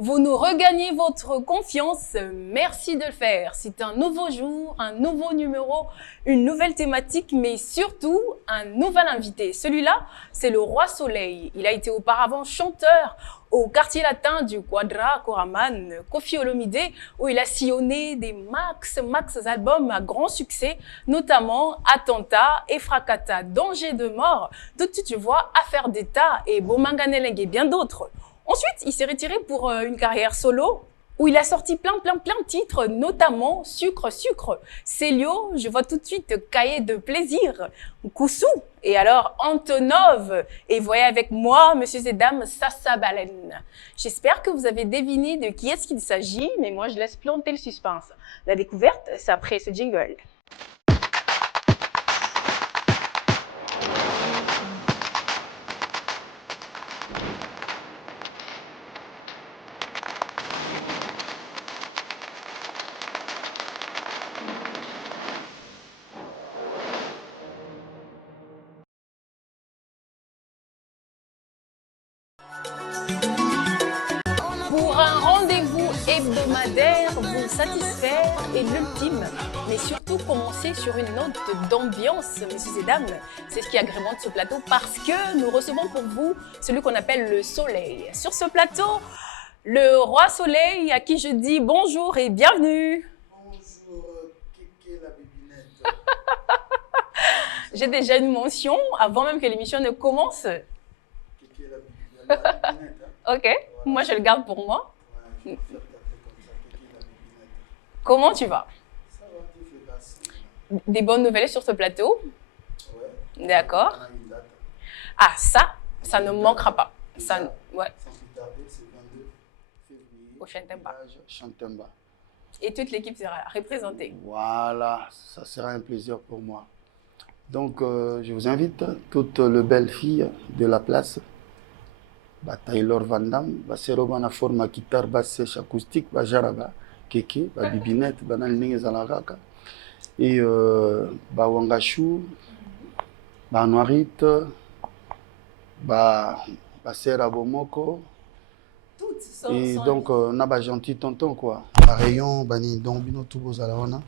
Vous nous regagnez votre confiance, merci de le faire. C'est un nouveau jour, un nouveau numéro, une nouvelle thématique, mais surtout un nouvel invité. Celui-là, c'est le Roi Soleil. Il a été auparavant chanteur au quartier latin du Quadra Koraman, Koffi Olomide, où il a sillonné des max albums à grand succès, notamment Attentat, Efrakata, Danger de mort, Tout de suite je vois Affaire d'État et Bomanganeleng et bien d'autres. Ensuite, il s'est retiré pour une carrière solo où il a sorti plein de titres, notamment Sucre, Sucre, Célio, je vois tout de suite Cahier de plaisir, Koussou, et alors Antonov, et voyez avec moi, messieurs et dames, Sassa Baleine. J'espère que vous avez deviné de qui est-ce qu'il s'agit, mais moi je laisse planter le suspense. La découverte, c'est après ce jingle. Pour un rendez-vous hebdomadaire, vous satisfaire et l'ultime, mais surtout commencer sur une note d'ambiance, messieurs et dames. C'est ce qui agrémente ce plateau parce que nous recevons pour vous celui qu'on appelle le Soleil. Sur ce plateau, le Roi Soleil à qui je dis bonjour et bienvenue. Bonjour, Kéké la bébinette. J'ai déjà une mention avant même que l'émission ne commence. Kéké la bébinette. Hein. Ok, moi je le garde pour moi. Ouais, je vais faire t'appeler comme ça, Kéké la bébinette. Comment tu vas? Ça va, tu fais basse. Des bonnes nouvelles sur ce plateau? Ouais. D'accord. On a une date. Ah, ça ne manquera pas. Ça, ouais, Sans plus tarder, c'est 22 février. au Chantemba. Village Chantemba. Et toute l'équipe sera représentée. Voilà, ça sera un plaisir pour moi. Donc, je vous invite, toutes les belles filles de la place. Taylor Van Damme, Serobana forma guitare, basse acoustique, Jaraba, Keke, Bibinette, Banal Ningezalaraka. Et Wangachou, Noirit, Sera Bomoko. Toutes sont Et donc, on a gentil tonton quoi. Rayon, Bani, donc, Bino tout Bozalaona,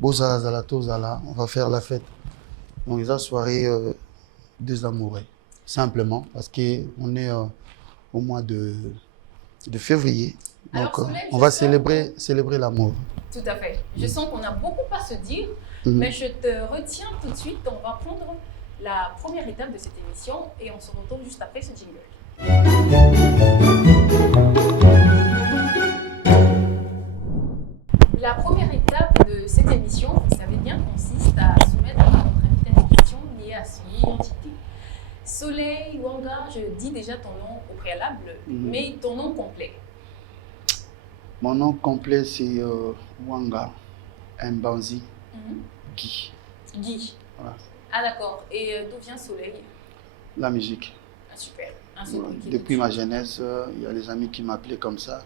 Bozala Zalato Zala, on va faire la fête. Donc, ils ont soirée des amoureux, simplement, parce qu'on est au mois de février. Donc, alors, Soleil, on va célébrer l'amour. Tout à fait. Je sens qu'on a beaucoup à se dire, mais je te retiens tout de suite. On va prendre la première étape de cette émission et on se retrouve juste après ce jingle. La première étape de cette émission, vous savez bien, consiste à soumettre à notre invité des questions liées à son identité. Soleil Wanga, je dis déjà ton nom au préalable, mais ton nom complet. Mon nom complet, c'est Wanga Mbanzi Guy. Guy. Voilà. Ah d'accord. Et d'où vient Soleil? La musique. Ah super. Un Soleil qui Depuis ma jeunesse, il y a des amis qui m'appelaient comme ça.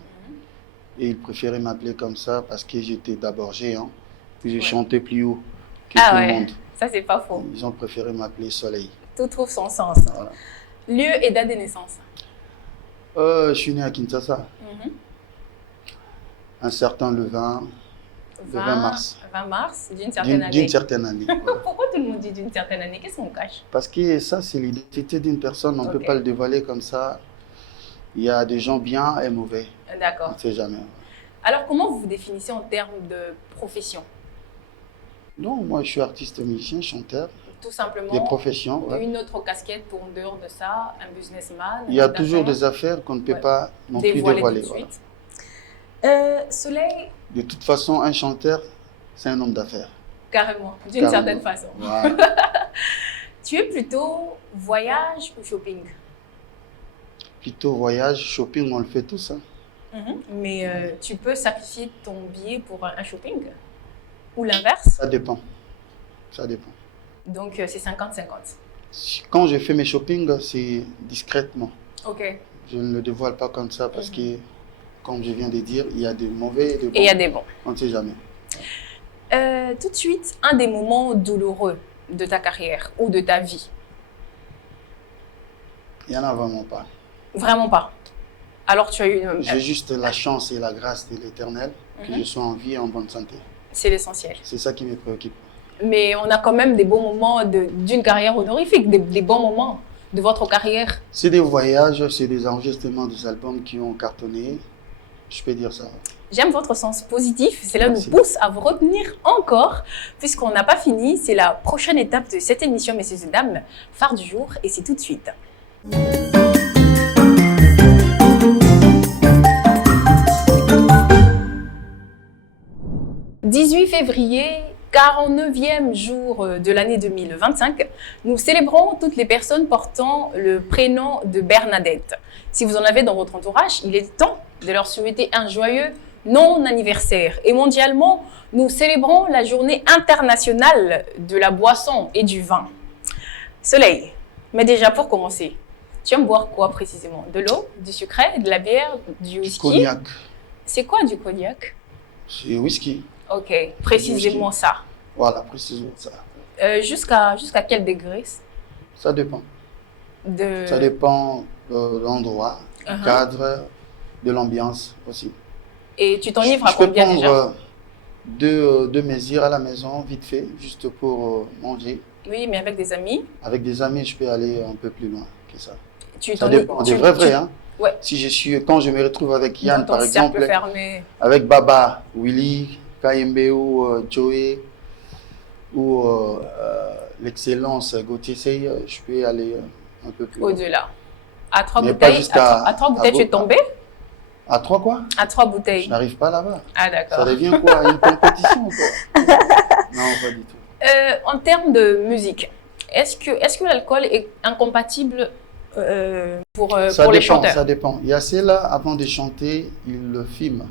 Et ils préféraient m'appeler comme ça parce que j'étais d'abord géant. Puis j'ai chanté plus haut que tout le monde. Ça c'est pas faux. Ils ont préféré m'appeler Soleil. Tout trouve son sens. Voilà. Lieu et date de naissance? Je suis né à Kinshasa. Un certain le 20 mars. 20 mars, d'une certaine année. D'une certaine année. Voilà. Pourquoi tout le monde dit d'une certaine année? Qu'est-ce qu'on cache? Parce que ça, c'est l'identité d'une personne. On ne peut pas le dévoiler comme ça. Il y a des gens bien et mauvais. D'accord. On ne sait jamais. Alors, comment vous vous définissez en termes de profession? Non, moi, je suis artiste, musicien, chanteur. Tout simplement. Des professions. Ouais. Une autre casquette pour en dehors de ça, un businessman. Il y a toujours des affaires qu'on ne peut pas non plus dévoiler. Tout de suite. Soleil. De toute façon, un chanteur, c'est un homme d'affaires. Carrément, d'une certaine façon. Ouais. Tu es plutôt voyage ou shopping? Plutôt voyage, shopping, on le fait tous. Hein. Mais tu peux sacrifier ton billet pour un shopping? Ou l'inverse? Ça dépend. Ça dépend. Donc c'est 50-50. Quand je fais mes shoppings, c'est discrètement. Ok. Je ne le dévoile pas comme ça parce que, comme je viens de dire, il y a des mauvais et des bons. Et il y a des bons. On ne sait jamais. Tout de suite, un des moments douloureux de ta carrière ou de ta vie? Il n'y en a vraiment pas. Vraiment pas? Alors, tu as eu... J'ai juste la chance et la grâce de l'Éternel que je sois en vie et en bonne santé. C'est l'essentiel. C'est ça qui me préoccupe. Mais on a quand même des bons moments d'une carrière honorifique, des bons moments de votre carrière. C'est des voyages, c'est des enregistrements des albums qui ont cartonné. Je peux dire ça. J'aime votre sens positif. Cela Merci. nous pousse à vous retenir encore, puisqu'on n'a pas fini. C'est la prochaine étape de cette émission, messieurs et dames, phare du jour, et c'est tout de suite. 18 février, 49e jour de l'année 2025, nous célébrons toutes les personnes portant le prénom de Bernadette. Si vous en avez dans votre entourage, il est temps de leur souhaiter un joyeux non-anniversaire. Et mondialement, nous célébrons la journée internationale de la boisson et du vin. Soleil, mais déjà pour commencer, tu aimes boire quoi précisément? De l'eau, du sucré, de la bière, du whisky? Cognac. C'est quoi du cognac? C'est whisky. Ok, précisément ça. Voilà, précisément ça. Jusqu'à quel degré Ça dépend. Ça dépend de l'endroit, du cadre, de l'ambiance aussi. Et tu t'enivres à Je peux combien déjà? prendre deux mesures à la maison, vite fait, juste pour manger. Oui, mais avec des amis. Avec des amis, je peux aller un peu plus loin que ça. Tu Ça dépend, des vrais, hein. Ouais. Quand je me retrouve avec Yann, Dans ton par exemple, cercle fermé. avec Baba, Willy, KMB ou Joey, ou l'excellence Gauthier Sey, je peux aller un peu plus loin. Au-delà. À trois Mais pas bouteilles, jusqu'à- à trois bouteilles, tu es tombé? À 3 quoi? À 3 Je bouteilles. n'arrive pas là-bas. Ah, Ça d'accord. devient quoi? Une compétition ou quoi? Non, pas du tout. En termes de musique, est-ce que l'alcool est incompatible pour les chanteurs? Ça dépend. Il y a ceux-là, avant de chanter, ils le filment.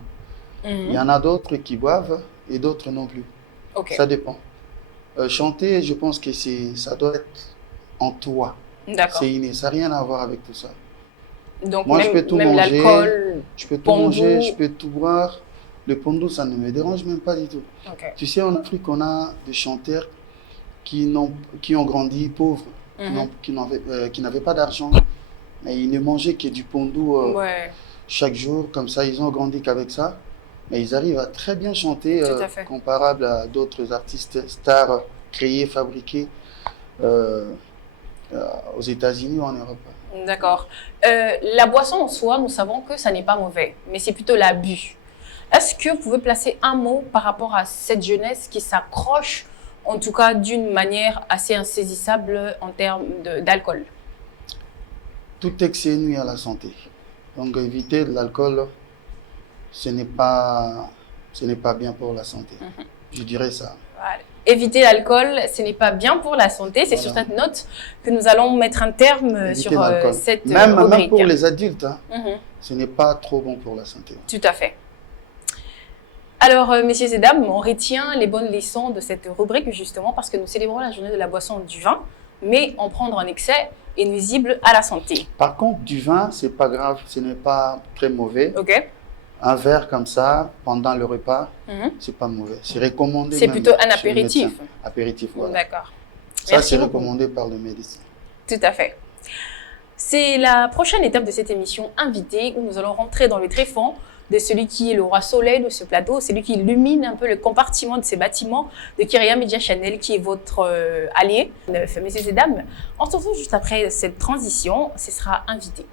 Il y en a d'autres qui boivent et d'autres non plus. Ok, Ça dépend. Chanter, je pense que ça doit être en toi. d'accord. C'est inné. Ça n'a rien à voir avec tout ça. Donc, Moi, je même, peux tout même manger. l'alcool. Je peux tout Pondou. manger, je peux tout boire. Le pondo, ça ne me dérange même pas du tout. Ok. Tu sais, en Afrique, on a des chanteurs qui ont grandi pauvres, qui n'avaient pas d'argent. Mais ils ne mangeaient que du pondou Ouais, chaque jour. Comme ça, ils ont grandi qu'avec ça. Mais ils arrivent à très bien chanter, Tout à fait. comparable à d'autres artistes stars créés, fabriqués aux États-Unis ou en Europe. d'accord. La boisson en soi, nous savons que ça n'est pas mauvais, mais c'est plutôt l'abus. Est-ce que vous pouvez placer un mot par rapport à cette jeunesse qui s'accroche, en tout cas d'une manière assez insaisissable en termes d'alcool? Tout excès nuit à la santé. Donc éviter de l'alcool, ce n'est pas bien pour la santé. Je dirais ça. Voilà. Éviter l'alcool, ce n'est pas bien pour la santé. C'est sur cette note que nous allons mettre un terme Éviter sur l'alcool. cette Même rubrique. pour les adultes, hein, Mhm. ce n'est pas trop bon pour la santé. Tout à fait. Alors, messieurs et dames, on retient les bonnes leçons de cette rubrique justement parce que nous célébrons la journée de la boisson du vin, mais en prendre en excès est nuisible à la santé. Par contre, du vin, c'est pas grave, ce n'est pas très mauvais. Ok? Un verre comme ça, pendant le repas, Mhm. c'est pas mauvais. C'est recommandé. C'est même plutôt un chez le apéritif. médecin. Apéritif, voilà. D'accord. Ça, Merci c'est beaucoup. recommandé par le médecin. Tout à fait. C'est la prochaine étape de cette émission invitée où nous allons rentrer dans le tréfonds de celui qui est le roi soleil de ce plateau, celui qui illumine un peu le compartiment de ces bâtiments de Kyria Media Channel qui est votre allié. Messieurs et dames, on se retrouve juste après cette transition, ce sera invité.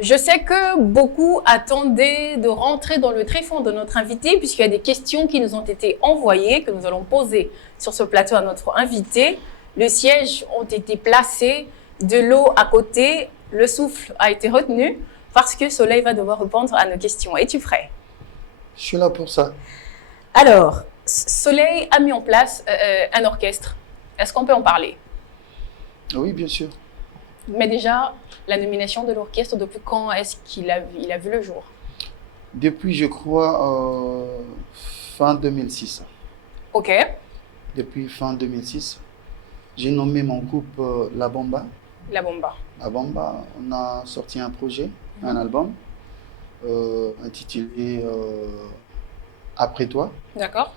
Je sais que beaucoup attendaient de rentrer dans le tréfonds de notre invité puisqu'il y a des questions qui nous ont été envoyées, que nous allons poser sur ce plateau à notre invité. Les sièges ont été placés, de l'eau à côté, le souffle a été retenu parce que Soleil va devoir répondre à nos questions. Es-tu prêt? Je suis là pour ça. Alors, Soleil a mis en place un orchestre. Est-ce qu'on peut en parler? Oui, bien sûr. Mais déjà, la nomination de l'orchestre, depuis quand est-ce qu'il a vu le jour? Depuis, je crois, fin 2006. Ok, Depuis fin 2006, j'ai nommé mon groupe La Bomba. la bomba. La Bomba, on a sorti un projet, un album, intitulé Après toi. D'accord.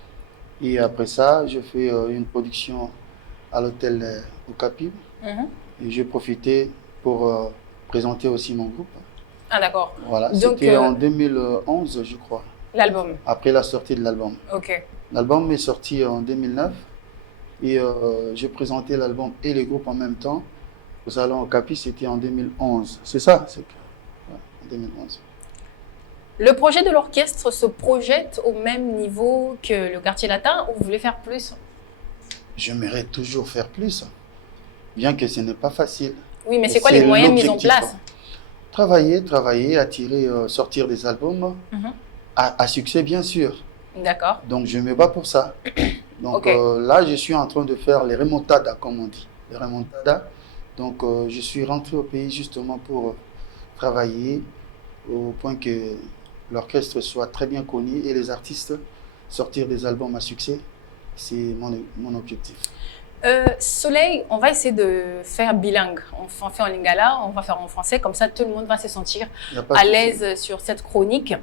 Et après ça, je fais une production à l'hôtel Okapi. Et j'ai profité pour présenter aussi mon groupe. Ah d'accord. Voilà, c'était en 2011, je crois. L'album. Après la sortie de l'album. Ok. L'album est sorti en 2009 et j'ai présenté l'album et les groupes en même temps au Salon Okapi, c'était en 2011. C'est ça, c'est en 2011. Le projet de l'orchestre se projette au même niveau que le quartier latin ou vous voulez faire plus? J'aimerais toujours faire plus, bien que ce n'est pas facile. Oui, mais c'est quoi les moyens mis en place? Travailler, attirer, sortir des albums à succès, bien sûr. D'accord. Donc, je me bats pour ça. Donc, là, je suis en train de faire les remontadas, comme on dit. Les remontadas. Donc, je suis rentré au pays justement pour travailler au point que l'orchestre soit très bien connu et les artistes sortir des albums à succès. C'est mon objectif. Soleil, on va essayer de faire bilingue. On fait en lingala, on va faire en français, comme ça tout le monde va se sentir à l'aise sur cette chronique.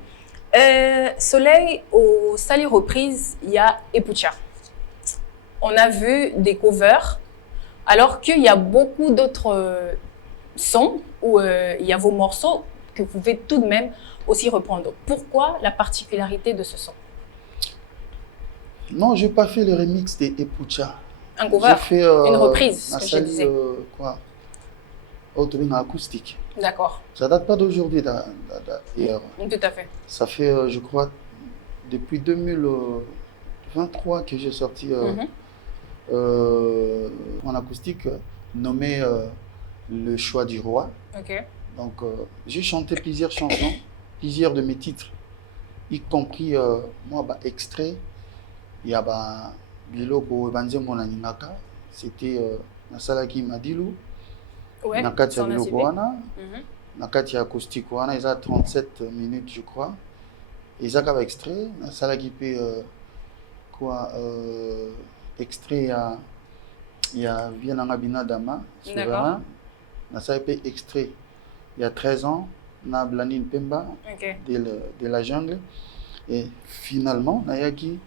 Soleil, au Sali Reprise, il y a Epucha. On a vu des covers, alors qu'il y a beaucoup d'autres sons où il y a vos morceaux que vous pouvez tout de même aussi reprendre. Pourquoi la particularité de ce son? Non, je n'ai pas fait le remix des Epucha. Un cover, fait, une reprise, ce que je disais. Quoi? Autre acoustique. D'accord. Ça date pas d'aujourd'hui d'ailleurs. Tout à fait. Ça fait, je crois, depuis 2023 que j'ai sorti en acoustique nommé Le choix du roi. Ok. Donc, j'ai chanté plusieurs chansons, plusieurs de mes titres, y compris, moi, extrait. Il y a Biloko Banze Monaningaka, c'était Nasalaki Madilu, Nakati Biloko Wana, Nakati Acoustique Wana, ils ont 37 minutes, je crois. Ils ont extrait, Nasalaki P, quoi, extrait, il y a Vienanga Binadama, souverain, Nasalaki P, extrait, il y a 13 ans, Nablanin Pemba, de la jungle, et finalement, Nayaki,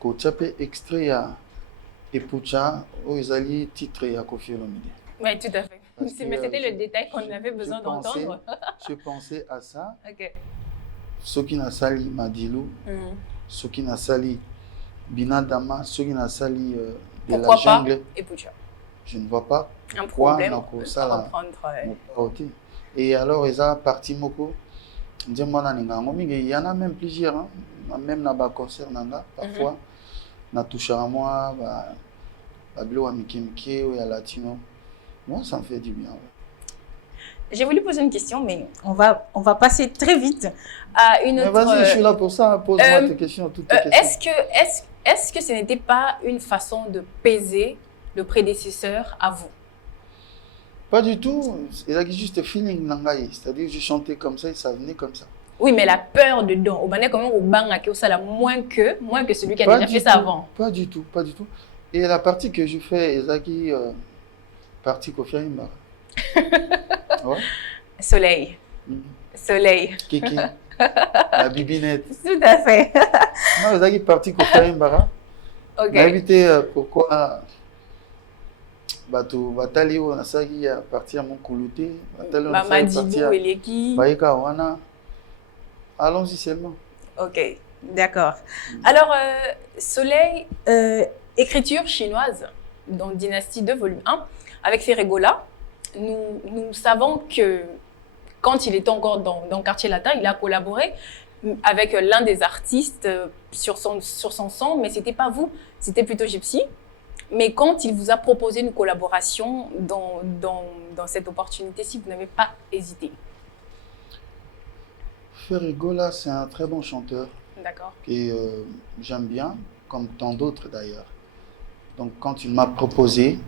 Kochape extrait à Epucha, Oizali, titre à Kofi Olomide. Oui, tout à fait. Mais c'était le détail qu'on avait besoin d'entendre. Je pensais à ça. Ok. Ceux qui n'a sali Madilou, ceux qui n'a sali Binadama, ceux qui n'a sali de la jungle. Epucha. Je ne vois pas un problème ça à reprendre. Et alors, ils ont parti Moko. Il y en a même plusieurs, hein. Même dans le concert, parfois. Na touche à moi, Babilo Amikimike ou Latino. Moi, ça me fait du bien. J'ai voulu poser une question, mais on va passer très vite à une autre. Vas-y, je suis là pour ça. Pose-moi tes questions, toutes tes questions. Est-ce que ce n'était pas une façon de peser le prédécesseur à vous? Pas du tout. Il a juste feeling nangaï. C'est-à-dire, je chantais comme ça et ça venait comme ça. Oui, mais la peur dedans, au bané comment au bang qui ça moins que celui qui a déjà fait ça avant. Pas du tout. Et la partie que je fais, Ezaki, partie Kofi Imba. Ouais. Soleil. Soleil. Kiki. La bibinette. Tout à fait. Non, Ezaki, partie Kofi Imba. Ok. M'inviter pourquoi Bato Batali ou Nasagi à partir à mon coulouté. Mamadibou et l'équipe. Baïka Wana. Allons-y seulement. Ok, d'accord. Alors, Soleil, écriture chinoise dans Dynastie 2, volume 1, avec Ferregola, nous savons que quand il était encore dans le quartier latin, il a collaboré avec l'un des artistes sur son son, mais ce n'était pas vous, c'était plutôt Gypsy. Mais quand il vous a proposé une collaboration dans cette opportunité-ci, vous n'avez pas hésité. Ferregola, c'est un très bon chanteur. D'accord. Et j'aime bien, comme tant d'autres d'ailleurs. Donc quand il m'a proposé,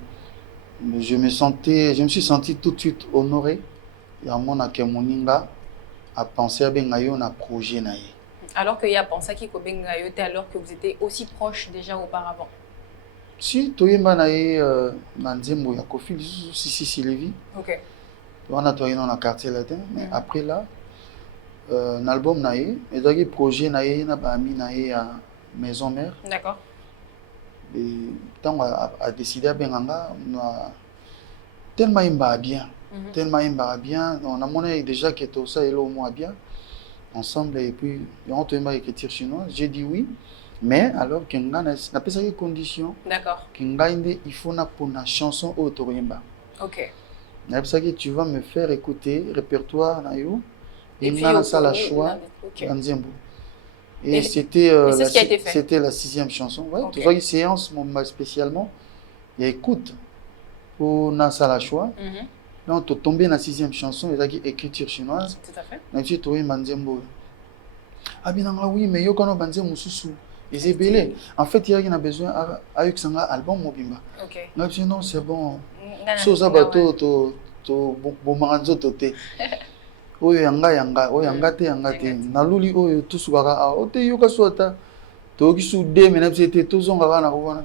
je me suis senti tout de suite honoré. Et à mon akemoninga, à penser à Bengayo, à projet naïe. Alors qu'il y a pensé qu'il Bengayo, alors que vous étiez aussi proche déjà auparavant. Si, Toyemba naïe, Nanzembo, Yakofi, si, Lévi. Ok. On a toyé dans le quartier latin, mais après là, un album naïe, et donc projet naïe, na bami naïe à Maison Mère. D'accord. Et tant à décider à Benganga, on a tellement imba bien. Tellement imba bien. On a monnaie déjà qui est au ça et là au moins bien. Ensemble, et puis on te m'a écriture chinoise. J'ai dit oui. Mais alors, Kenga n'a pas ces conditions. D'accord. Kenga, il faut na pour la chanson autorimba. Ok. C'est ça que tu vas me faire écouter répertoire nayo. Et puis on a ça la choix. Okay. Et c'était ce qui a été fait. C'était la 6e chanson. Ouais, okay. Tu vois une séance spécialement. Et écoute, on a ça la choix. Donc, tu tombé dans la 6e chanson, il y a écriture chinoise. Tout à fait. Donc, tu trouves Manzembo. Ah bien, oui, mais il y a quand même Moussou. Et c'est belé. En fait, il y a besoin avec un album Mobimba. Ok. Donc, non, c'est bon. Sosa bato to bomanzo tote. Oyo yanga te. Naluli oyo tusubaka a ote yoka swata. To kisu de mena c'était to zonga bana wana.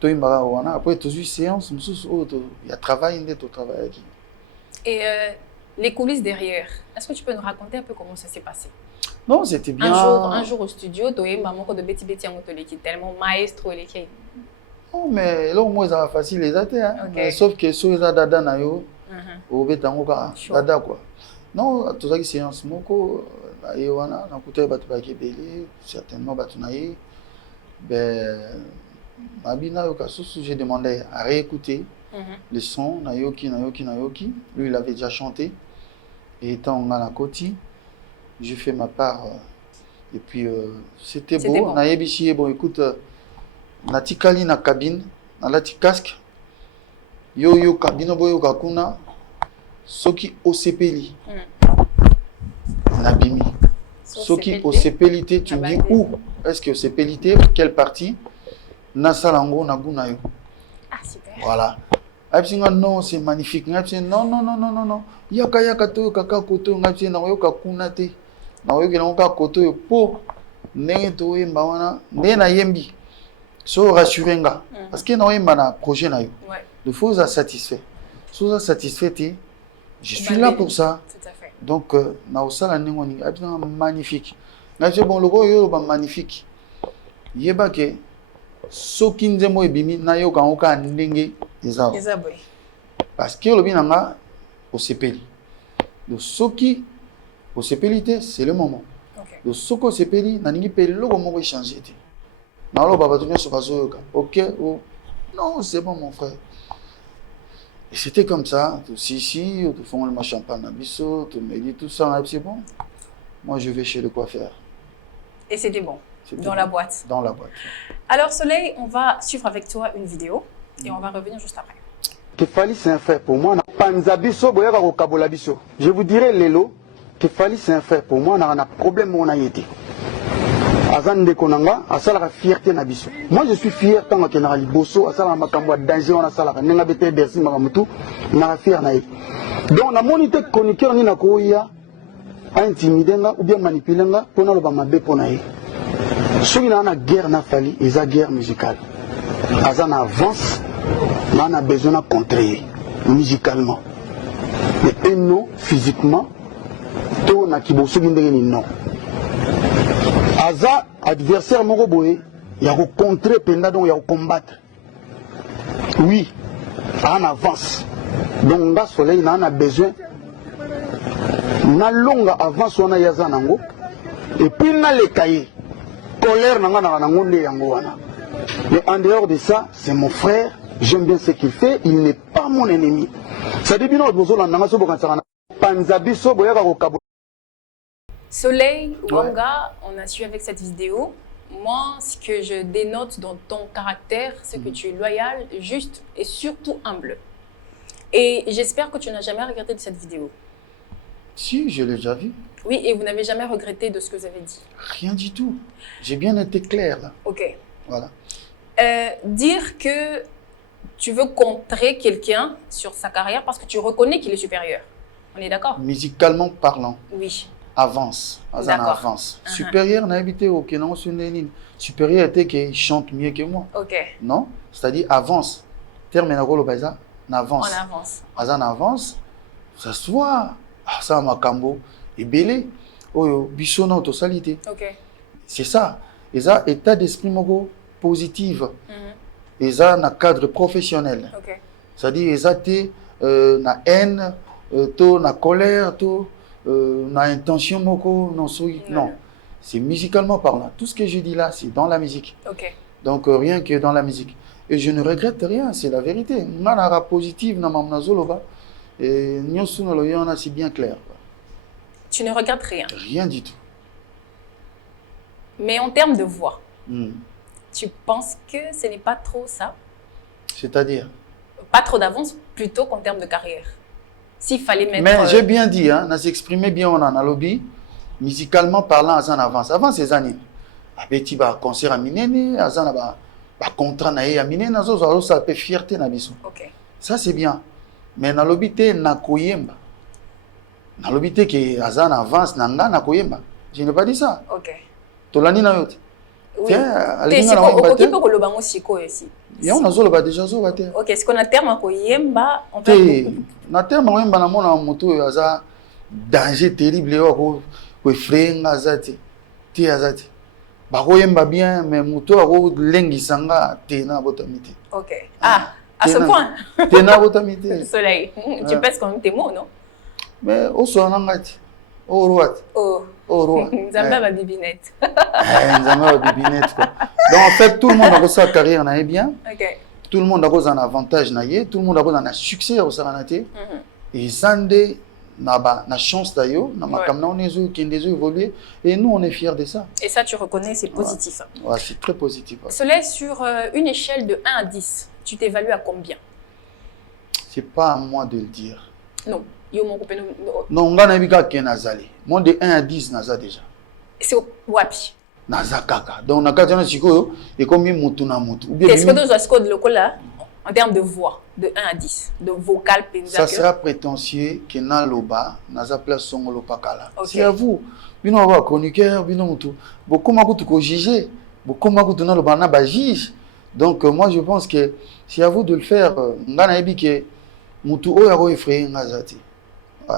To imbara wana. Après to séance, mususu oyo il y a travail inde to travail aquí. Et les coulisses derrière. Est-ce que tu peux nous raconter un peu comment ça s'est passé? Non, c'était bien. Un jour au studio, tu as maman de Betty Betty en qui tellement maestro et qui. Non, mais là au moins ça va facile les athées, hein. Okay. Sauf que so ça dada na yo. Au betango ka dada quoi. Non, tout ça qui séance moko na yewana na kuta batu ba kebele, certainement batu na ye. Ben Mabina yo ka susu j'ai demandé à réécouter les sons na yoki. Lui il avait déjà chanté. Et étant on a la côté, j'ai fait ma part et puis c'était beau. Bon. Na yebichi bon écoute na tikali na cabine, na lati casque. Yo cabine boyo kakuna soki osepeli. Nabimi. Soki osepelité, tu me dis où? Est-ce que osepelité, quelle partie? Na salango na gunayo. Ah super. Voilà. Absinga non, c'est magnifique. Non. Yaka to kaka koto ngapsi na yo kakuna te. Na yo kena ka koto yo po ndenge to yemba wana ndenge na yembi. So rassurenga parce que na yemba na projet na yo. Ouais. Il faut être satisfait. Si vous êtes satisfait, je suis là pour ça. Tout à fait. Donc na osala ndenge ni absinga magnifique. Na je bon logo yo ba magnifique. Yeba ke soki nzembo ebimi na yo kangoka ndenge ezao. Parce que le binanga au sepeli. Le soki au sepelité, c'est le moment. Okay. Le soko sepeli na ningi peli logo moko changer te. Na lo baba tunyo sokazoyoka. OK, oh. Non, c'est bon mon frère. Et c'était comme ça, si tu fais le champagne à bisso, tu me dis tout ça, c'est bon. Moi je vais chez le coiffeur. Et c'était bon. Dans la boîte. Dans la boîte. Alors Soleil, on va suivre avec toi une vidéo et on va revenir juste après. Kefali c'est un frère pour moi. Panzabiso boyaka ko kabolabiso. Je vous dirais Lelo, Kefali c'est un frère pour moi. On a un problème on a été. Azande konanga, asala la fierté na biso. Moi je suis fier tant que na liboso, asala makambo danger on asala nenga bete bersi makamutu na fier na ye. Donc na monité chroniqueur ni na koya intimider nga ou bien manipuler nga pour na lo ba mabe pona ye. Ce qui a guerre n'a fallu, c'est la guerre musicale. Azan avance, on a besoin de contrer musicalement. Mais non, physiquement, tout n'a qui bosse non. Azan adversaire moroboé, il y a contrer pendant donc il y a combattre. Oui, on avance. Donc là soleil on a besoin. Na longa avance on a yazanango et puis na les cahiers. Colère mais en dehors de ça, c'est mon frère, j'aime bien ce qu'il fait, il n'est pas mon ennemi. Soleil, Wanga, on a su avec cette vidéo. Moi, ce que je dénote dans ton caractère, c'est que tu es loyal, juste et surtout humble. Et j'espère que tu n'as jamais regretté de cette vidéo. Si, je l'ai déjà vu. Oui, et vous n'avez jamais regretté de ce que vous avez dit? Rien du tout. J'ai bien été clair là. Ok. Voilà. Dire que tu veux contrer quelqu'un sur sa carrière parce que tu reconnais qu'il est supérieur. On est d'accord? Musicalement parlant. Oui. Avance. Avance. Supérieur n'a habité au Kénan Sundenin. Supérieur était qu'il chante mieux que moi. Ok. Non? C'est-à-dire avance. Terminal le baisa, n'avance. On avance. Azan avance. Ça se voit. Ça m'a cambo. Et belé, oh, bisona autosalité. Ok. C'est ça. Et ça, état d'esprit, mogo, positive. Eza na cadre professionnel. Ok. C'est-à-dire eza te na haine, to na colère, to na intention moko, non, non. C'est musicalement parlant. Tout ce que je dis là, c'est dans la musique. Ok. Donc rien que dans la musique. Et je ne regrette rien, c'est la vérité. Nga positive na mamna zoloba et nyosu na loyona c'est bien clair. Tu ne regrettes rien. Rien du tout. Mais en termes de voix, tu penses que ce n'est pas trop ça? C'est-à-dire? Pas trop d'avance, plutôt qu'en termes de carrière. S'il fallait mettre... Mais j'ai bien dit, hein, on s'exprimé bien en analogie, musicalement parlant, en avance. Avant ces années, avec un concert à Minene, un contrat à Minene, ça peut fierté na biso. Ok. Ça c'est bien. Mais na lobité na koyemba. Na lobité que azan avance nanga na koyemba. Je n'ai pas dit ça. Ok. Tolani na yote. Oui. T'es siko okoki pe koloba ngo siko aussi. Ya on a zolo ba déjà zo ba te. Ok, est-ce qu'on a terme koyemba on peut na terme koyemba na mona moto aza danger terrible ko frenga azati. Ti azati. Ba koyemba bien mais moto ako lengisanga te na botamite. Ok. Ah, à ce point. Te na botamite. Soleil. Tu pèses quand même tes mots, non? Mais au so nangati. Au roi. Oh. Au roi. Nzamba ba bibinette. Nzamba ba bibinette quoi. Donc en fait tout le monde a sa carrière na bien. OK. Tout le monde a un avantage na ye, tout le monde a un succès au saranate. Et sande na chance d'ailleurs, na makamna on est qui des évoluer et nous on est fiers de ça. Et ça tu reconnais c'est positif. Ouais, c'est très positif. Ouais. Soleil, sur une échelle de 1 à 10, tu t'évalues à combien? C'est pas à moi de le dire. Non. Non, on a vu qu'il nazali. Moi de 1 à 10 naza déjà. C'est wapi? Naza kaka. Donc na kati na sikoyo et combien mutu na mutu. Est-ce que tu as ce local là en termes de voix de 1 à 10, de vocal ça sera prétentieux que na loba naza place son lopakala. Okay. C'est à vous. Bino wa chroniqueur, bino mutu. Beaucoup makutu ko juger. Beaucoup makutu na loba na ba juge. Donc moi je pense que c'est à vous de le faire. Ngana ebi que mutu o ya ko effrayer ngazati. Ouais.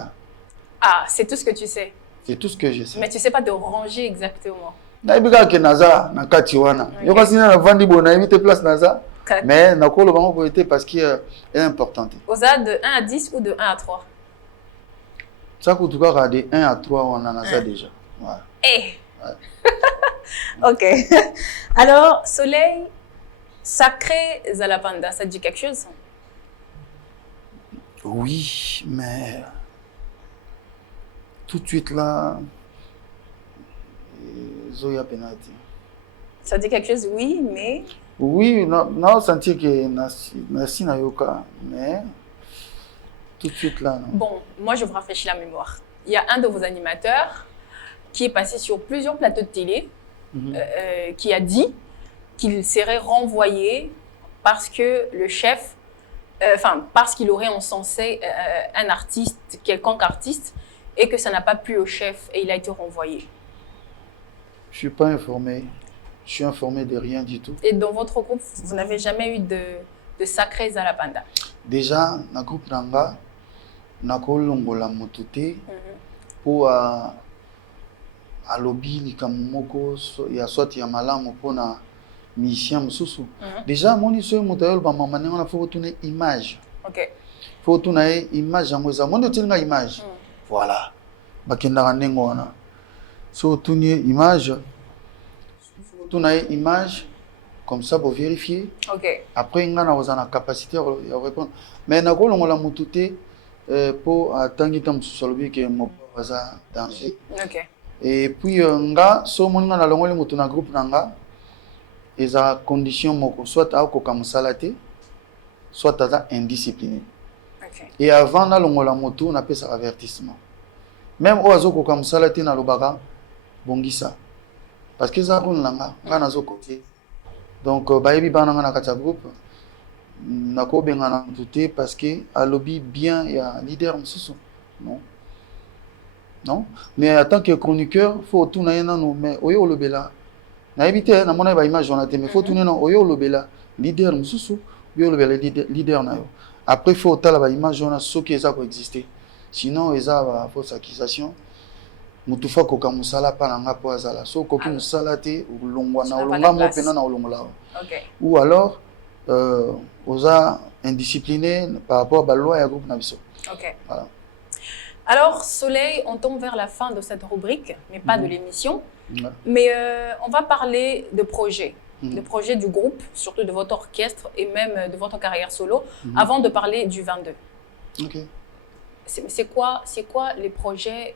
Ah, c'est tout ce que tu sais. C'est tout ce que je sais. Mais tu ne sais pas de ranger exactement. Naibika ke naza na kati wana. Yoka sina na vandi bona éviter place naza. Mais na ko le bango ko été parce que est importante. Oza de 1 à 10 ou de 1 à 3? Ça ko tuka de 1 à 3 on en a ça déjà. Ouais. Eh. Ouais. OK. Alors, Soleil, sacré Zalapanda, ça te dit quelque chose? Oui, mais tout de suite là, Zoya penalty. Ça dit quelque chose, oui, mais... Oui, non, sentir que Nassi Nayoka, mais tout de suite là. Non. Bon, moi je vous rafraîchis la mémoire. Il y a un de vos animateurs qui est passé sur plusieurs plateaux de télé, qui a dit qu'il serait renvoyé parce que le chef... parce qu'il aurait encensé un artiste, quelconque artiste, et que ça n'a pas plu au chef et il a été renvoyé. Je ne suis pas informé. Je suis informé de rien du tout. Et dans votre groupe, vous n'avez jamais eu de sacré Zalapanda? Déjà, dans le groupe Nanga, nous avons la motute pour à lobby, il y a soit il y a malam pour na mission susu. Déjà, mon iso motayo ba mama nanga faut tourner image. OK. Faut tourner image en moza. Mon tourner image. Voilà. Bakenda ndengo wana. So tourner image. Faut tourner image comme ça pour vérifier. OK. Après ngana na capacité à répondre. Mais na ko longola mutute pour attendre tam solobi que mo baza danger. OK. Et puis nga so mon na longole mutu na groupe nanga. Et ça condition moko soit à kokamusalate soit à indiscipliné. Okay. Et avant na longola moto on appelle ça avertissement. Même au azo kokamusalate na lobaka bongisa. Parce que ça on langa ngana zo côté. Donc bayebi bana na kata groupe na ko benga na tuté parce que à lobby bien il y a leader msusu. Non. Non, mais en tant que chroniqueur faut tout na yana no mais oyo lobela. Na éviter na mona ba image on a mais faut tourner non oyo lobela leader mususu oyo lobela leader na yo après faut tala ba image on a ce qui ça ko exister sinon eza ba fausse accusation mutufa koka musala pa na nga po azala so koki musala te ulongwa na Tu n'as pas ulonga la mo place. pena na ulongola Ok. ou alors oza indiscipliné par rapport à la loi ya groupe na biso. Ok. Voilà. Alors, Soleil, on tombe vers la fin de cette rubrique, mais pas de l'émission. Ouais. Mais on va parler de projets, Mhm. de projets du groupe, surtout de votre orchestre et même de votre carrière solo, avant de parler du 22. Ok. C'est quoi les projets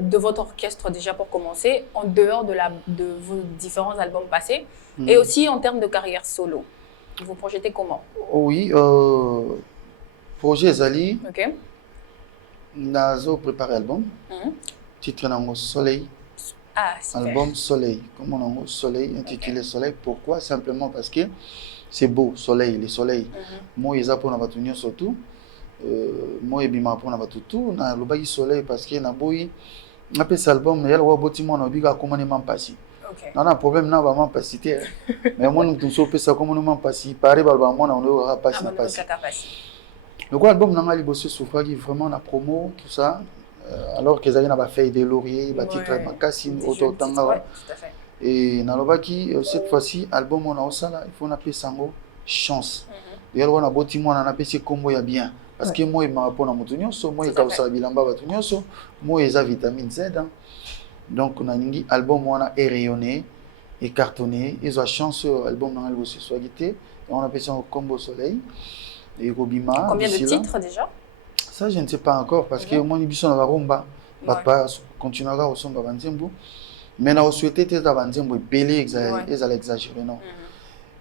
de votre orchestre déjà pour commencer, en dehors de vos différents albums passés, et aussi en termes de carrière solo? Vous projetez comment? Oui, projet Zali, Ok. nazo préparé album, Mhm. titre nango Soleil, Ah, super. album Soleil, comme on nango Soleil, intitulé Soleil. Pourquoi? Simplement parce que c'est beau, soleil, le soleil. Moi, ils pour na batunyo surtout. Moi, et bima pour na batutu, na lobaki soleil parce que na boyi, na pe cet album, yel wa boti mo na biga comment ne m'en passi. Ok. Non, problème na ba m'en passi te. Mais moi, nous sommes pe ça comment ne m'en passi. Pareil, ba moi na on aura passi na passi. Le quoi album n'a pas bossé sur vraiment la promo tout ça alors qu'ils avaient pas fait des lauriers bah titre ma cassine auto tanga et na lobaki cette fois-ci album on a osala il faut on appeler sango chance d'ailleurs on a boti moi on a appelé c'est combo ya bien parce que moi il m'a rapport na mutunyo so moi il ka osala bilamba batunyo so moi ils a vitamine Z hein. Donc on a ningi album on a rayonné et cartonné ils ont chance album dans le bossé soit guité on appelle ça combo soleil. Et Robima, combien de titres déjà? Ça, je ne sais pas encore parce que moi, nous sommes à Rumba. Continuera au son de Banzembo. Mais nous souhaitons que Banzembo est belé, ils allaient exagérer. Non.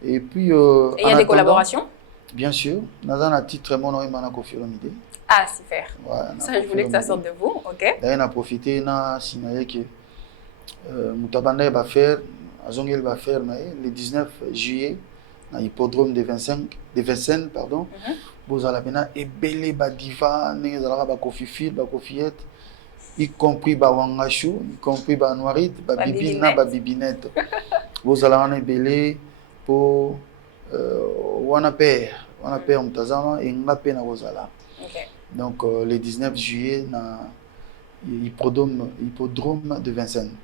Et puis. Et il y a des collaborations? Bien sûr. Nous avons un titre, mon nom est Manako Filomide. Ah, super. Ouais, ça, je voulais que ça sorte de vous. Ok. D'ailleurs, on a profité, on a signalé que Moutabanda va faire, Azongel va faire le 19 juillet. Na hippodrome de Vincennes, pardon. Vous allez bien et belé badiva, n'engez allez ba kofifil, ba kofiette, y compris ba wangachou, y compris ba noirit, ba bibina, ba bibinette. Vous allez en belé pour wana père mutazama et ngapé na wozala. Donc le 19 juillet na hippodrome de Vincennes.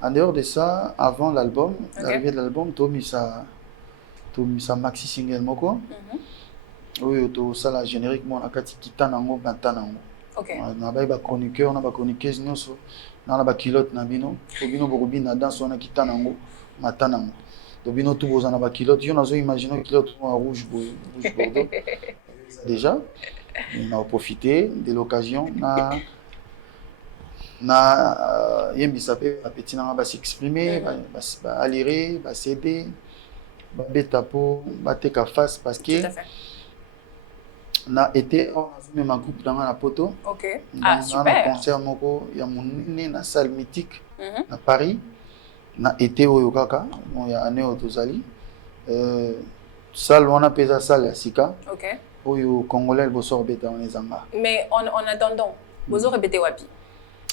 En dehors de ça, avant l'album, l'arrivée de l'album, Tommy ça maxi single moko oui to ça la générique mon akati kitanango bantanango OK na ba chroniqueur na ba chroniqueuse nyoso na ba kilote na bino to bino bokobi na danse wana kitanango matanango to bino tout boza na ba kilote yo nazo imaginer kilote rouge bordeaux déjà on a profité de l'occasion na yembi sapé petit na ba s'exprimer ba allier ba céder betapo bateka face parce que na été on a même un groupe dans la poto. OK. Ah super. Un concert moko ya monene na salle mythique na Paris na été oyo kaka bon ya année otozali salle on a pesa salle ya sika. OK. Oyo congolais bosso beta on ezanga. Mais en attendant vous aurez répété wapi?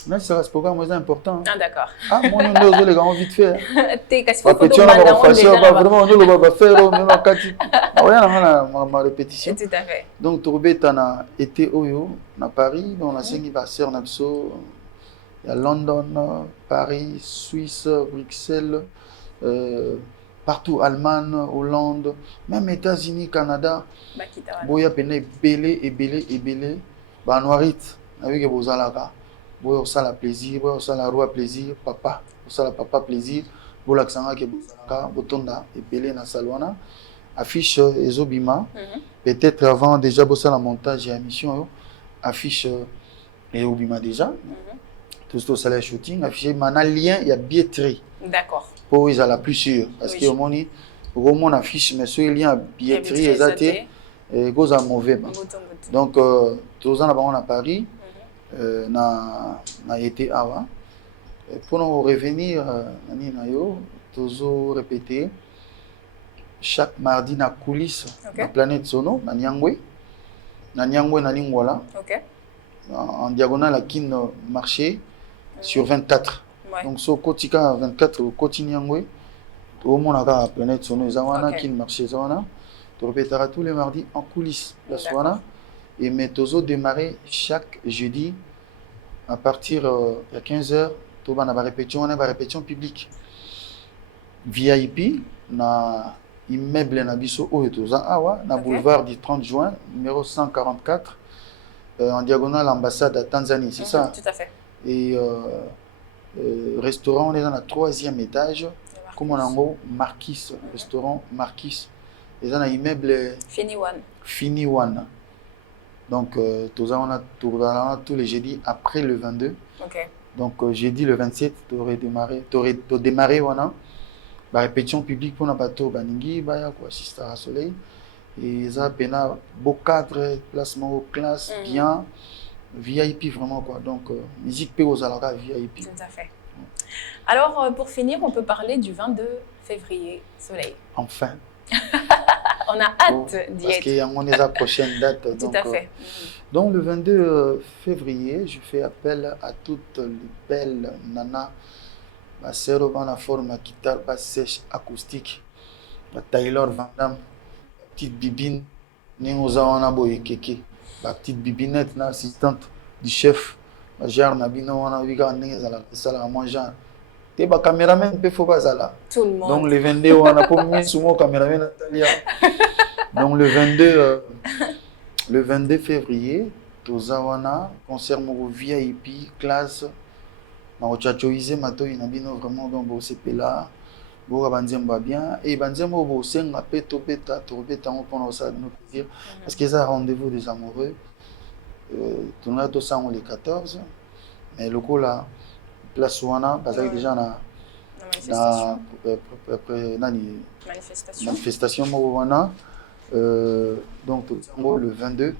Mais ça reste programme c'est important. Ah d'accord. Ah moi nous deux les gars on vite faire. T'es casse pas photo banda on déjà vraiment on le va faire même akati. Ah ouais ma répétition. Tout à fait. Donc Tourbeta na été oyo na Paris on a cinq anniversaire na biso il y a London, Paris, Suisse, Bruxelles partout Allemagne, Hollande, même États-Unis, Canada. Boya pene belé ba noirit avec bozalaka. Boyo ça la plaisir, boyo ça la roi plaisir, papa, ça la papa plaisir, bola ksanga ke bozalaka, botonda et belé na salwana. Affiche ezobima. Peut-être avant déjà bosser la montage et émission affiche ezobima déjà. Tout ce salaire shooting affiche mana lien il y a billetterie. D'accord. Pour ils à la plus sûr parce que moni on affiche mais ce lien billetterie exacté et goza mauvais. Donc tous en avant à Paris na été avant pour nous revenir nani na yo toujours répéter chaque mardi na coulisse na planète Sono na Nyangwe na Lingwala. OK. En diagonale à Kin marché sur 24. Donc so kotika 24 koti Nyangwe au monaka planète Sono zawana Kin marché zawana to répétera tous les mardis en coulisse la soana et metozo démarrer chaque jeudi À partir de 15h, on a une répétition publique. VIP, na immeuble na biso oyo toza awa, na boulevard du 30 juin, numéro 144, en diagonale ambassade à Tanzanie, c'est ça? Tout à fait. Et restaurant, on est dans le 3e étage. Comme on a en Marquis, restaurant Marquis. Et dans l'immeuble Fini One. Donc, on a tous les jeudis après le 22. Okay. Donc, jeudi le 27, tu aurais démarré la répétition publique pour le bateau Baningi, Baya, quoi, Sister à Soleil. Et ça, il a beau cadre, placement aux classes, bien, VIP vraiment, quoi. Donc, musique P aux Alara VIP. Tout à fait. Alors, pour finir, on peut parler du 22 février, Soleil. Enfin. On a hâte d'y être. Parce qu'on est à la prochaine date. Tout à fait. Donc, le 22 février, je fais appel à toutes les belles nanas. Ma sœur dans la forme guitare basse sèche acoustique. Ma Taylor Van Damme. Petite bibine. Néoza wana boye keke. Ma petite bibinette, assistante du chef. Ma genre nabino wana wiga neza la sala à manger. T'es ba caméraman pe faut pas là. Tout le monde. Donc le 22 on a pas mis sous mon caméraman Natalia. Donc le 22 février, tozawana concert mo VIP classe na ochachoize mato inabino vraiment donc bo sepela bo banzemba bien et banzemba bo senga peto beta torbeta on pendant ça nous plaisir parce que ça rendez-vous des amoureux on a tout ça le 14 mais le coup là place wana parce que déjà na manifestation mo wana donc le 22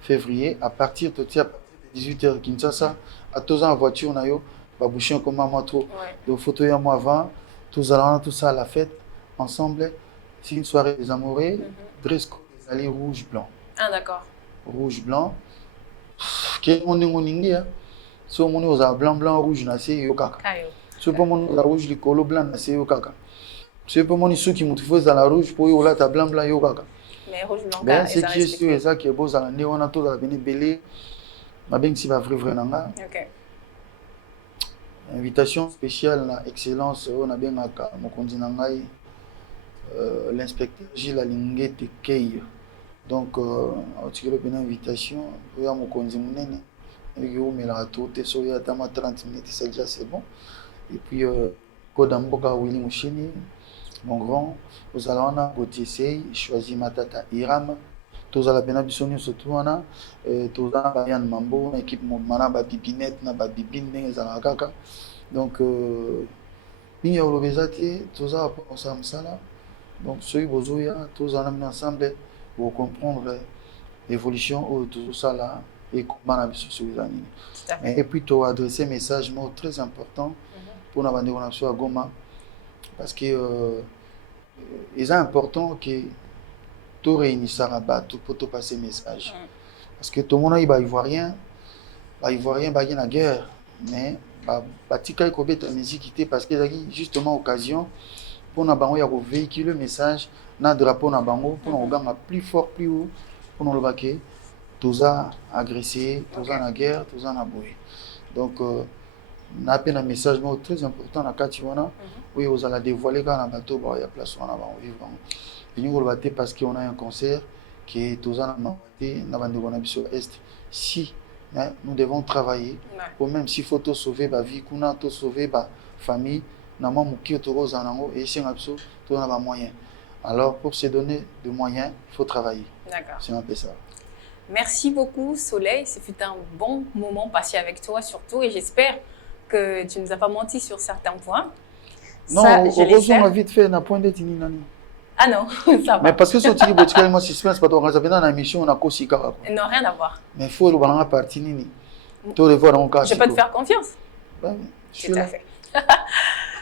février à partir de 18h Kinshasa à tous en voiture na yo ba bouchon comme moi trop de photos à moi avant tous allons tout ça à la fête ensemble c'est une soirée des amoureux dress code des alliés rouge blanc. Ah d'accord. Rouge blanc que on ningi hein so on aux blanc blanc rouge na c'est yo kaka so pour mon la rouge le colo blanc na c'est yo kaka so pour mon isu qui me trouve dans la rouge pour yo là ta blanc blanc yo kaka mais rouge blanc ben c'est qui est sûr et ça qui est beau ça on a tout la venir belé ma ben si va vrai nanga. OK. Invitation spéciale na excellence on a bien aka mokonzi nangai l'inspecteur Gilles Alingete Kei. Donc tu as une invitation pour ya mokonzi munene et on met la tout et so ya tama 30 minutes c'est déjà c'est bon. Et puis Kodamboka Willy Mouchini mon grand aux alana Gauthier choisi matata Iram tous à la pena bisonio surtout wana tous à Bayan Mambo équipe mana ba bibinette na ba bibine za kaka donc binga olobezati tous à pour ça msala donc ceux bozoya tous ensemble pour comprendre l'évolution ou tout ça là et comment la biso sur les années et puis tu adresser message mot très important pour na bande on a Goma parce que il est important que tout réunissant à bas tout pour te passer message parce que tout le monde il va ivoirien va la guerre mais tika ko beta musique parce que justement occasion pour na bango ya ko véhiculer le message na drapeau na bango pour na ganga plus fort plus haut pour nous le vaquer tous a agressé tous en la guerre tous en a boy donc na peine un message très important na kati wana oui vous allez dévoiler quand na bateau ba ya place wana ba vivre nous le parce qu'on a un concert qui est tous en amaté na bande wana biso est si nous devons travailler pour même si faut sauver ba vie kuna to sauver ba famille na mo muki to roza nango et c'est abso to na ba moyen alors pour se donner de moyens il faut travailler. D'accord. C'est un peu ça. Merci beaucoup Soleil, ce fut un bon moment passé avec toi surtout et j'espère que tu nous as pas menti sur certains points. Non, heureusement on vite fait na point d'être ni nani. Ah non, ça va. Mais parce que ce type de calme suspense pas on a dans la mission on a kosi kaka. Non, rien à voir. Mais il faut le balanga partie nini. Tout le voir en cas. Je peux te faire confiance. Ben, tout à fait.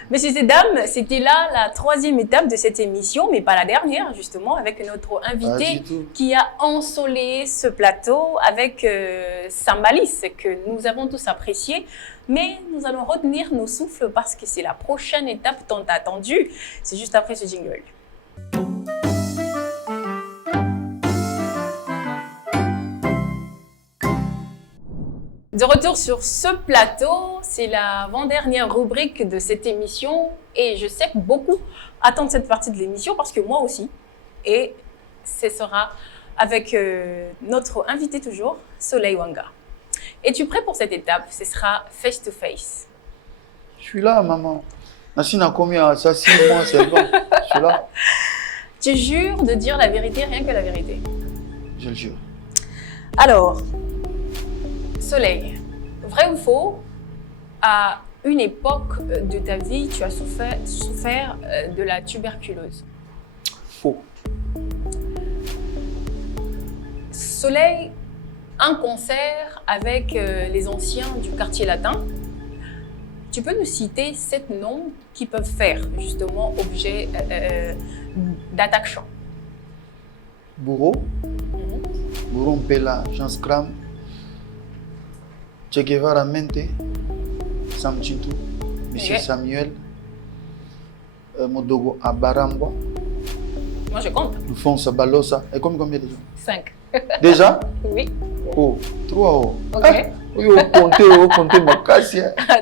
Messieurs et dames, c'était là la 3e étape de cette émission, mais pas la dernière, justement, avec notre invité qui a ensoleillé ce plateau avec sa malice que nous avons tous apprécié. Mais nous allons retenir nos souffles parce que c'est la prochaine étape tant attendue. C'est juste après ce jingle. De retour sur ce plateau, c'est l'avant-dernière rubrique de cette émission et je sais que beaucoup attendent cette partie de l'émission parce que moi aussi. Et ce sera avec notre invité toujours, Soleil Wanga. Es-tu prêt pour cette étape? Ce sera face to face. Je suis là, maman. Nassina, combien? Ça, 6 mois, c'est bon. Je suis là. Tu jures de dire la vérité, rien que la vérité. Je le jure. Alors, Soleil, vrai ou faux, à une époque de ta vie, tu as souffert de la tuberculose? Faux. Soleil, un concert avec les anciens du quartier latin. Tu peux nous citer 7 noms qui peuvent faire justement objet d'attaque champ? Bourreau, Bourron Pela, Jean Scram, Che Guevara Mente, Sam Chintu, Monsieur Samuel, Modogo Abaramba, Moi je compte. Alphonse Balosa. Et combien déjà? 5. Déjà? Oui. Oh, 3. Oh. Ok. Ah, oui, comptez ma casse.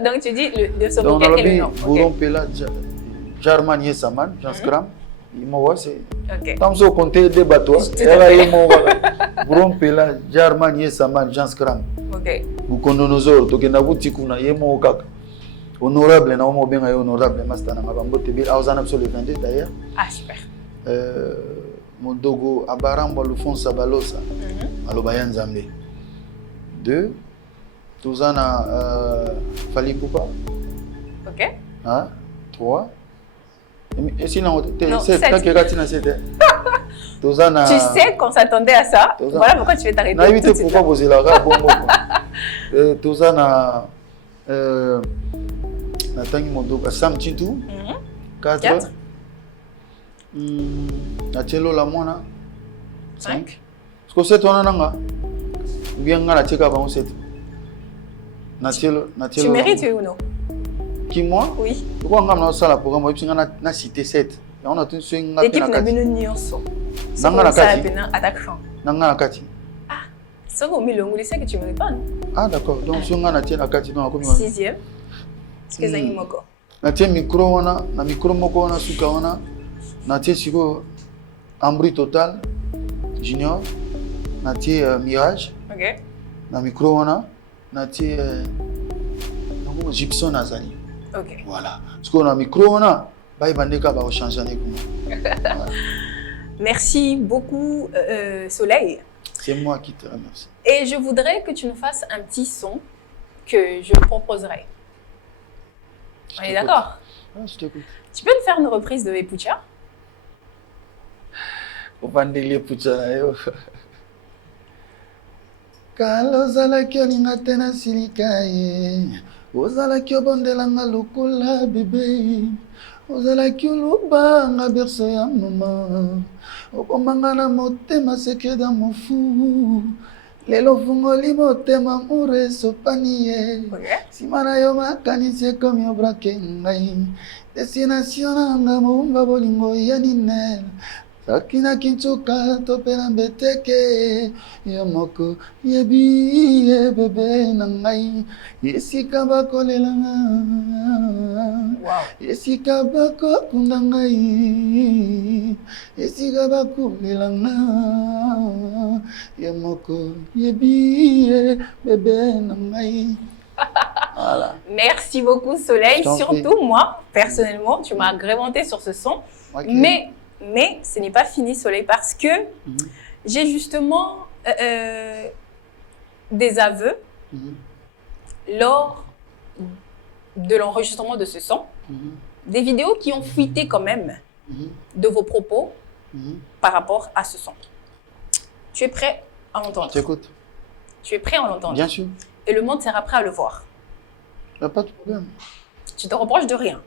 Donc tu dis le Donc, sobriquet on a et le vu nom. Bourron Ok. Pela, Jarman Yesaman, Jean Scram. Il m'a dit, c'est. Ok. Tam so compter des bateaux. Bourron Pela, Jarman Yesaman, Jean Scram. Ok. Bukondonozo, tokenda butikuna yemo kaka. Honorable na omo benga honorable master na mabambote bi awzana sur le 22 d'ailleurs. Ah super. Modogo Abaramba Alphonse Balosa. Alobayan Nzambe. 2. Tozana Fali Poupa. Ok. Hein? 3. Et sinon, Non, 7. sept. Tant que Ratina 7. Tozana. Tu sais qu'on s'attendait à ça. Tozana. Voilà pourquoi tu veux t'arrêter. Na tout de éviter suite pourquoi là. vous êtes là, bon. Tozana. Natangi Modogo Sam Chintu. 4. 4. Nachelo la mwana. 5. Parce que 7 on a bien ngana cheka ba 7. Nachelo Tu mérites oui ou non? Qui moi? Oui. Pourquoi on a ça la programme puis ngana na cité 7. Et on a tout sur ngana L'équipe n'a kati. bien nyonso. Nanga na Ça kati. a attaquant. Nanga kati. C'est au milieu, on sait que tu mérites pas, non? Ah d'accord. Donc sur ngana tiena na kati donc comme 6e. Est-ce que ça y est moko? na tie micro wana na micro moko wana suka wana na tie siko Ambri Total Junior na tie Mirage. Ok. Na micro wana na tie Gibson Azali. Ok. Voilà. Parce qu'on a micro wana ba ibandeka ba changer comme. Merci beaucoup Soleil. C'est moi qui te remercie. Et je voudrais que tu nous fasses un petit son que je proposerai. On est d'accord? Ah, je t'écoute. Tu peux nous faire une reprise de Epucha? Opandeli Epucha yo. Kalo zalaki olinga te na silika ye, ozalaki obondelanga lokola bebe, ozalaki olobanga berso ya mama, okomanga na motema secret dans mon fou, lelo fungoli motema mure esopani ye, nsima na yo makanisi ekomi obrake ngai, destination nanga mobumba bolingo ya ninel. Sakina kinchuka topela mbeteke yo moko yebi ye bebe nangai yesika bakolelanga yesika bakokunda ngai yesika bakolelanga yo moko yebi ye bebe nangai. Voilà. Merci beaucoup Soleil. Surtout prie. moi, personnellement, tu m'as agrémenté sur ce son. Okay. Mais ce n'est pas fini Soleil parce que j'ai justement des aveux lors de l'enregistrement de ce son. Des vidéos qui ont fuité quand même de vos propos par rapport à ce son. Tu es prêt à l'entendre? J'écoute. Tu es prêt à l'entendre? Bien sûr. Et le monde sera prêt à le voir. Il n'y a pas de problème. Tu te reproches de rien?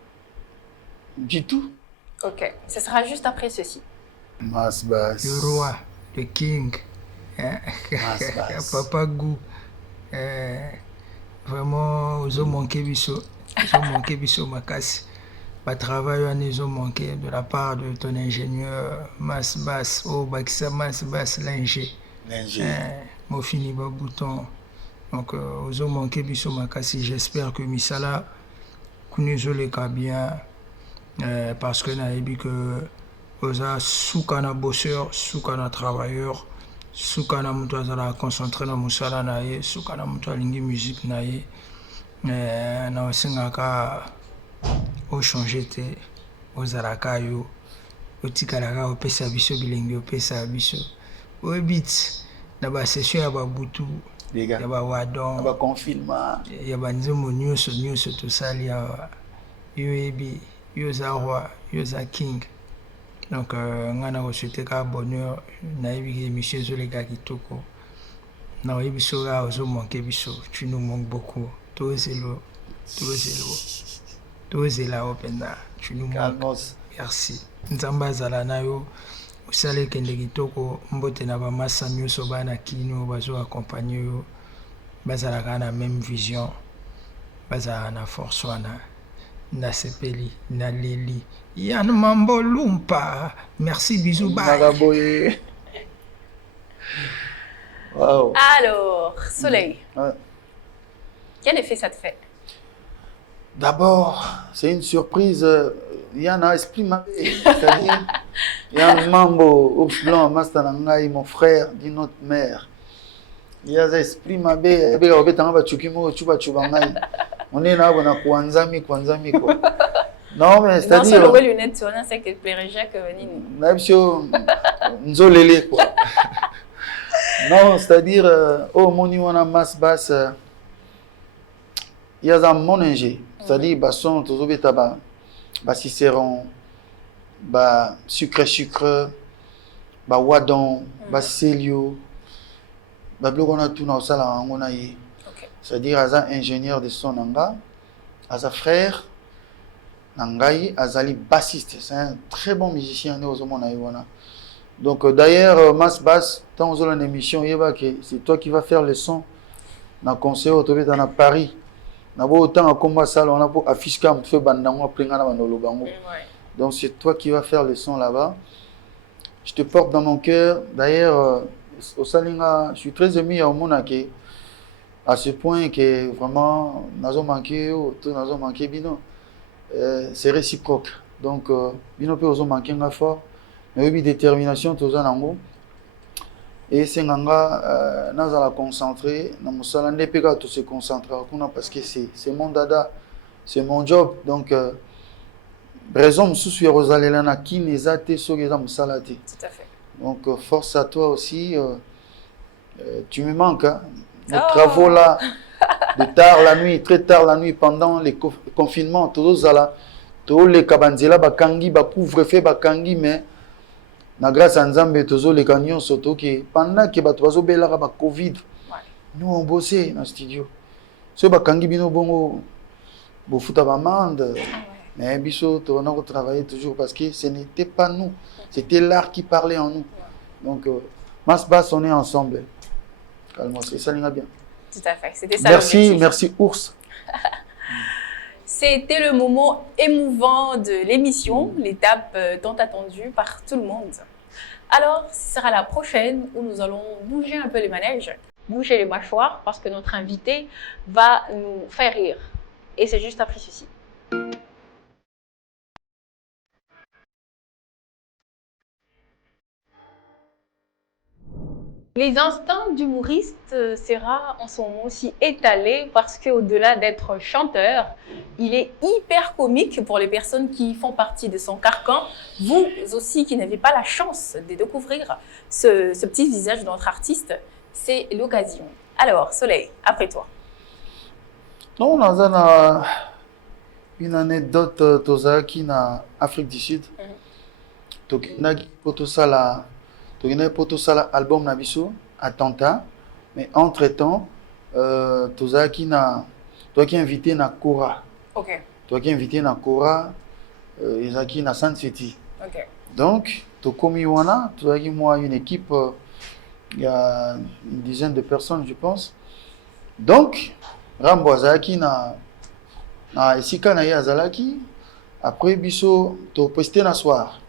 Du tout. Ok, ce sera juste après ceci. Masbas. Le roi, le king, Masbas. Papa Gou. Vraiment, ils ont manqué biso. Ils ont manqué biso makasi. Pas travail, ils ont manqué de la part de ton ingénieur Masbas. Oh, Bakissa Masbas, l'ingé. L'ingé. Mon fini bas bouton. Donc, ozo manqué biso makasi. J'espère que misala kunizo le bien parce que naebi que oza soukana bosseur, soukana travailleur, soukana mutu azala concentré na musala na ye, soukana mutu alingi musique na ye. Na osengaka o changer te ozalaka yo otikalaka opesa biso bilengi opesa biso oyebiti na basession ya babutu ya bawadon baconfinement ya banzembo nyonso tosali awa yo oyebi yo oza roi yo oza king. Donc ngai na kosouhaite kaka bonheur nayebi ke émission ezoleka kitoko na oyebi so kaka ozomanke biso tu nous manques beaucoup tozelo tozela openda tu nous manques. Merci nzambe azala na yo osala ekende kitoko mbote na bamasa nyonso bana kino bazo accompagne yo bazalaka na même vision bazala na force wana nasepeli naleli Yann Mambo Lumpa. Merci, bisous, bye. Wow. Alors, Soleil, quel effet ça te fait? D'abord, c'est une surprise. Il y en a esprit mabé. C'est-à-dire, Yann Mambo, Ours Blanc, Mastanangaï, mon frère d'une autre mère. Il y a esprit mabé. On est là, on a Kwanzami, quoi. Non, mais c'est-à-dire... Dans ce lunettes, on a c'est que plairait Jacques Nini. Nzolele, quoi. Non, c'est-à-dire, au moment où on a masse basse, il y a un monéger. C'est-à-dire, basson, tous les tabac, cicéron, sucre, wadon, célio, on a tout dans ça, on a eu. C'est-à-dire, il y a un ingénieur de son anga, il y a un frère, Nangai Azali bassiste, c'est un très bon musicien. Donc d'ailleurs, Mas Bass, quand on a une émission, c'est toi qui vas faire le son. Dans le conseil autour dans Paris. Autant à combat ça, on a pour afficher comme feu bandango donc c'est toi qui vas faire le son là-bas. Je te porte dans mon cœur. D'ailleurs, au Salinga, je suis très ému au Monake. À ce point que vraiment, nazo manqué, tout nazo manqué bino. C'est réciproque. Donc, bino pe ozo manqué nga fort, mais oui détermination toza nango. Et c'est nganga nazala concentré, na musala ndepeka to se concentrer kuna parce que c'est mon dada, c'est mon job. Donc raison mususu ya rosalela na kineza te soki za musala te. Tout à fait. Donc force à toi aussi. Tu me manques, hein. Les travaux là. De tard la nuit, très tard la nuit, pendant les confinements, tous les kabanzela bakangi, couvre-feu bakangi, mais na grâce à Nzambe, tous les canyons surtout que pendant que batozo bela ba Covid, nous on bossait dans le studio. Ce bakangi bino bongo, bofuta bamande, mais biso on a travaillé toujours parce que ce n'était pas nous, c'était l'art qui parlait en nous. Donc, Mas Bass, on est ensemble. Calme-moi, ça ira bien. Tout à fait, c'était ça. Merci Ours. C'était le moment émouvant de l'émission, l'étape tant attendue par tout le monde. Alors, ce sera la prochaine où nous allons bouger un peu les manèges, bouger les mâchoires parce que notre invité va nous faire rire. Et c'est juste après ceci. Les instincts d'humoriste sera en ce moment aussi étalé parce qu'au-delà d'être chanteur, il est hyper comique pour les personnes qui font partie de son carcan. Vous aussi qui n'avez pas la chance de découvrir ce petit visage de notre artiste, c'est l'occasion. Alors, Soleil, après toi. Non, on a une anecdote tozaki na Afrique du Sud. Tokinaki potosala album na biso Attentat, mais entre-temps tozaki invité na Kora. OK. Toi qui invité na Kora ezaki na San City. OK. Donc tokomi wana tozaki moi une équipe il y a une dizaine de personnes je pense. Donc Rambo azalaki na esika na ye azalaki après biso to posté na soir.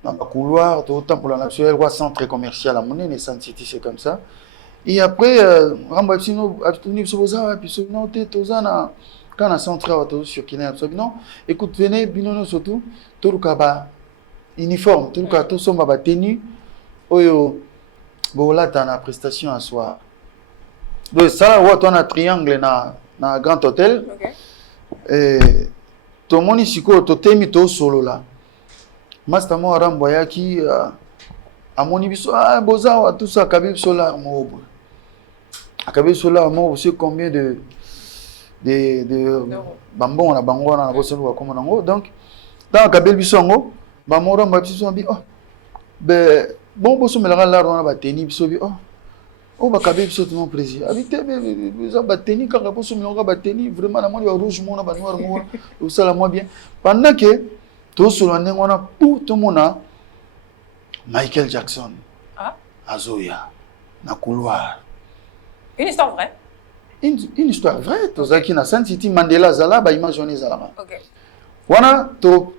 Dans le couloir, autant pour la nationale, centre commercial à Monnaie, San City, c'est comme ça. Et après, Rambo Epsino, Abtuni Soboza, puis non, t'es Tozana, quand on a centré sur Kina, non, écoute, venez, Binono surtout, tout le cas, uniforme, tout le cas, tout son baba tenue, oyo, bon là, t'as une prestation à soir. Donc, ça, ouais, on a triangle na grand hôtel. Ok. Et tout le monde ici, tu t'es mis tout solo là. Master mo Rambo yaki, à mon ibiso, ah, boza, tout ça, Kabib Solar, mo. Kabib Solar, mo, vous savez combien de bambons, on a bango, on a bossé, comme on a. Donc, dans Kabib Bisongo, Bambo Rambo Bisongo, oh, ben, bon, bosso, mais là, on a battu, biso, oh, bah, Kabib Bisongo, mon plaisir. Habité, ça battu, quand bosso, mais on a battu, vraiment, la moitié rouge, mon, la noir, mon, tout ça, la moi bien. Pendant que, tout sur le nez, on a pour tout le monde. Michael Jackson, Azoya, na couloir. Une histoire vraie. Une histoire vraie. Tous qui na Sun City Mandela Zala, ba imaginer Zala. Ok. Wana to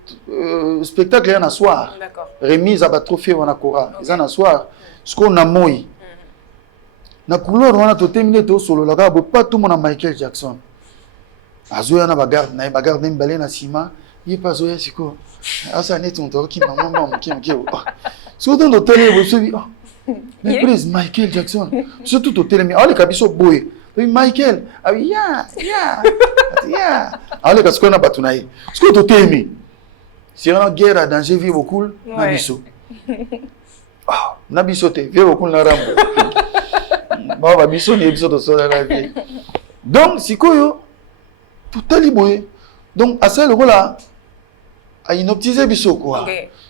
spectacle ya na soir. D'accord. Remise à ba trophée wana kora. Ils na soir. Ce qu'on a moi. Na couloir wana to terminer to solo la ba pas tout mon Michael Jackson. Azoya na bagarde mbale na sima. Il pas Azoya siko. Asa net on to ki maman qui. Surtout dans télé, vous savez, mais prise Michael Jackson, surtout au télé, mais les cabisso boy, Michael, ah ya, allez parce qu'on a pas tout naï, ce que tu t'aimes, si on a guerre à danger, vive beaucoup, nabisso, nabisso te, vive beaucoup na rambo, bah nabisso ni ebisso de sola la vie, donc si quoi tout est boy, donc à ce là, à inoptiser bisso quoi.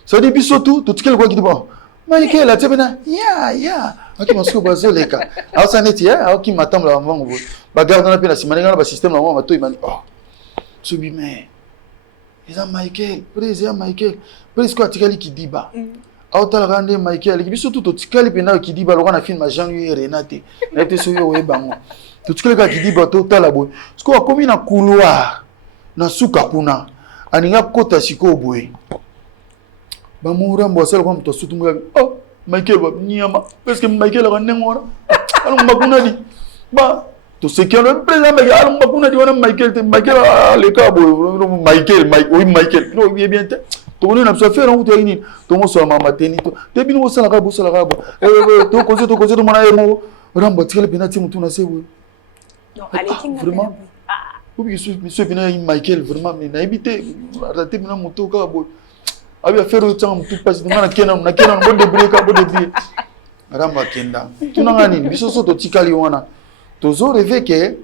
Ça dit biso tout quel quoi qui dit bon Michael la tebena ya ok mon sco bazo les cas alors ça net ya ok m'attend là avant vous ba garde na pena simani na ba système là ma to imani oh subi mais ils ont Michael président Michael presque quoi tikali qui dit ba autant la rendre Michael qui biso tout tikali pena qui dit ba le na film Jean-Louis Renate na te so yo bango tout quel gars qui dit ba tout la boy ce qu'on a commis na couloir na suka kuna aninga kota siko boy. Ba moura mbosel comme to sutunga oh Michael ba nyama parce que Michael a ngora alors mbakuna di ba to ce qui le président Michael alors mbakuna di wana Michael le cabo Michael no bien te to ne na so faire on to ni to mo so mama teni to te bino sala ka bo to ko to mona emo rambo tikele penati mutu na sebu non allez kinga vraiment obi monsieur bina Michael vraiment mais na ebité raté bina mutu ka bo abi faire autant tout passe na kena bon débrouiller ramba kenda tunanga nini biso so to tikali wana tozo rêver que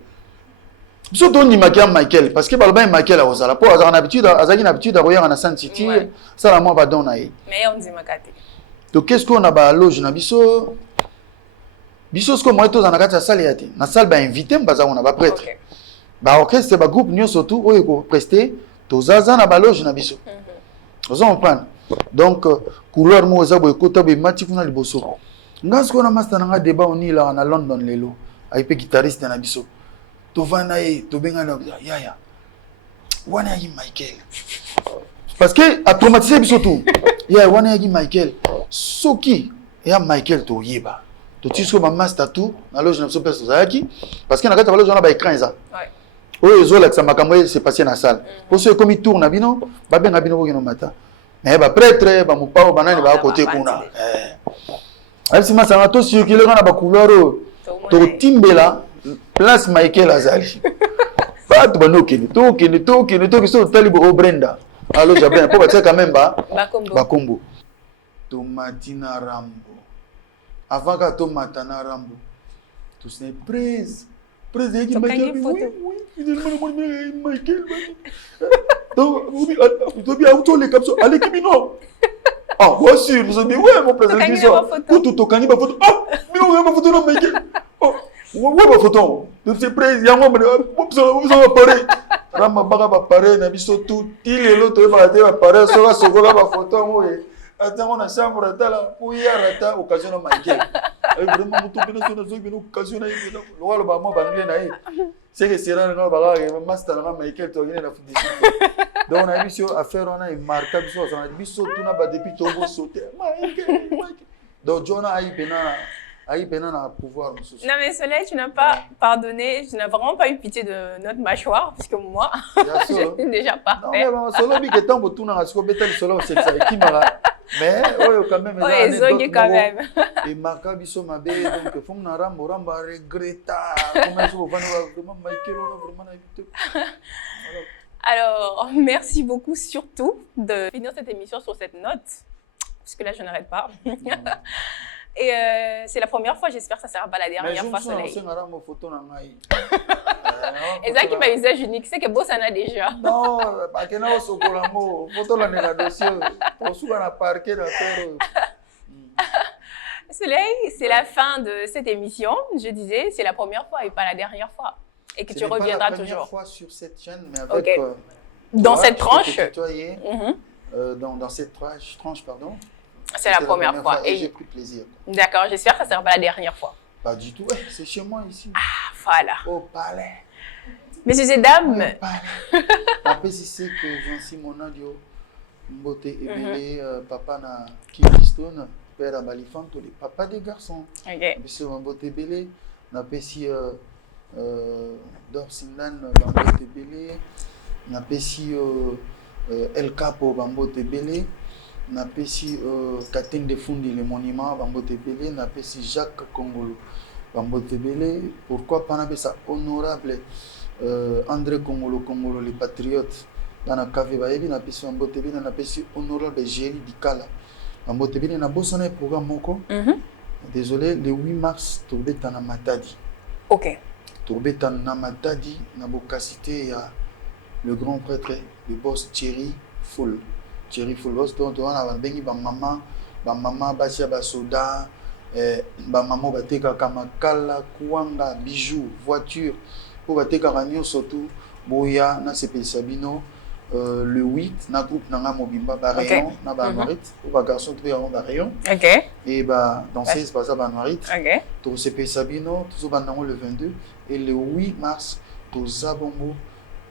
biso to ni makia Michael parce que balba Michael a osala po azana habitude à royer na Sun City ça la moi ba don na ye mais on dit makate donc qu'est-ce qu'on a ba loge na biso ce que moi to za na kati ya salle ya te na salle ba invité mbaza on a ba prêtre ba orchestre ba groupe nyo surtout oyo ko prester to zaza na ba loge na biso. Vous comprenez? Donc, couleur mo zabo ekota be mati kuna liboso. Ngas ko na master nga débat oni là na London lelo. Ay pe guitariste na biso. To vana e to benga na ya. Wana yi Michael. Parce que automatiser biso tout. Ya wana yi Michael. Soki ya Michael to yeba. To tisko ma master tout na loge na biso pesa zaki parce que na kata loge na ba écran ça. Ouais. Oyo ezola kisa makambo se passer na salle. Pour ceux comme tourne na bino, ba benga bino ko mata. Mais ba prêtre ba mupao banani ba côté kuna. Alisi masanga to circuler na ba couleur to timbela place Michael Azali. Ba to banokeni to kiso talibo o Brenda. Alors j'ai bien pour ba quand même ba combo. To matina rambo. Avant que to matana rambo. To se prise président qui Michael oui il dit Michael donc vous bien auto les capsule allez qui non ah voici vous avez ouais mon président qui sort tout kani ba photo ah mais on va photo non Michael oh ouais ba photo donc c'est président moi vous va pareil rama baga ba pareil na biso tout il est l'autre ba te ba pareil so sokola ba photo moi attends on a chambre là pour y arrêter occasion de Michael vraiment mutu bino so zo bino occasion na bino lo ba mo ba ngile na ye c'est que c'est là non ba ga master na Michael to ngine na fudi donc on a mission à faire on a marqué biso on a biso tuna ba depuis togo sauter Michael donc Jonah ayi bena Aïe, ben, on a pouvoir. Non, mais Soleil, tu n'as pas pardonné, tu n'as vraiment pas eu pitié de notre mâchoire, puisque moi, je suis déjà Non, parfaite. mais bon, solo bi que tant pour tout na rasko betal solo c'est ça qui mara. Mais quand même Oh, ils ont quand même. Et marka biso mabe donc fond na rambo ramba regretta. Comment ça va vraiment Michael vraiment na éviter. Alors, merci beaucoup surtout de finir cette émission sur cette note, puisque là, je n'arrête pas. Et c'est la première fois, j'espère que ça ne sera pas la dernière fois, Soleil. Et ça qui m'a usage unique, c'est que Boss en a déjà. Non, parce que là, au Colombo, photo la négociation, on souvent à parquet d'affaires. Soleil, c'est la fin de cette émission. Je disais, c'est la première fois et pas la dernière fois. Et que tu reviendras toujours. C'est la première fois sur cette chaîne, mais avec... Dans cette tranche. Dans cette tranche, pardon. C'est la première fois. Et j'ai pris plaisir. D'accord, j'espère que ça ne sera pas la dernière fois. Pas du tout, c'est chez moi ici. Ah, voilà. Au palais. Messieurs et dames. Après, si c'est que Jean-Simon Nadio, Mbote Ebele, papa na Kingston, père à Balifanto, les papas des garçons. Ok. Monsieur Mbote Ebele, na pesi Dorsindan, Mbote Ebele, na pesi El Capo, Mbote Ebele. Na pesi Kateng de Fundi le monument Bambote Belé, na pesi Jacques Congolo Bambote Belé. Pourquoi pas na pesa honorable André Congolo les patriotes dans la cave baebi na pesi Bambote Belé, na pesi honorable Géry Dikala Bambote Belé na bosana programme moko. Désolé, le 8 mars tourbeta na Matadi. OK. Tourbeta na Matadi na bokasité ya le grand prêtre le boss Thierry Full. Thierry Fulbos, donc on a bengi ba maman basia ba soda, ba maman bateka kamakala, kuanga, bijoux, voiture, pour bateka ranyo surtout boya na CP Sabino le 8 na groupe nanga mobimba ba rayon na ba norit, pour ba garçon tout ya ba rayon. OK. Et ba danseuse ba za ba norit. OK. To CP Sabino, tout ba nango le 22 et le 8 mars to Zabongo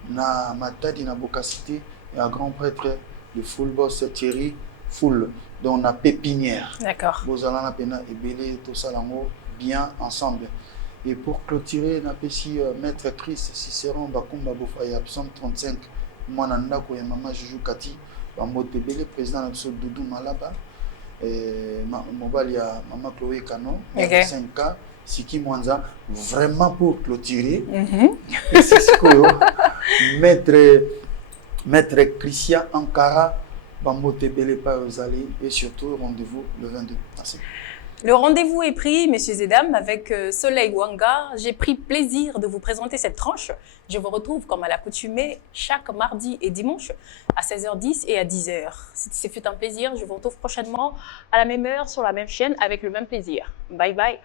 na Matadi na Bokasité et un grand prêtre le full boss Thierry Full, dont on a pépinière. D'accord. Bozalana Pena et Belé, tout ça bien ensemble. Et pour clôturer, on a péci Maître Chris Cicéron, Bakumba Bofaya, Psalm 35, Mwananda, Koya Mama Juju Kati, Bambote Belé, président de Doudou Malaba, Mobalia Mama Chloé Kano, 5K, Siki Mwanza, vraiment pour clôturer. C'est ce que Maître Christian Ankara, Bambote Belé Paozali et surtout rendez-vous le 22. Merci. Le rendez-vous est pris, messieurs et dames, avec Soleil Wanga. J'ai pris plaisir de vous présenter cette tranche. Je vous retrouve comme à l'accoutumée chaque mardi et dimanche à 16h10 et à 10h. C'est fait un plaisir. Je vous retrouve prochainement à la même heure sur la même chaîne avec le même plaisir. Bye bye.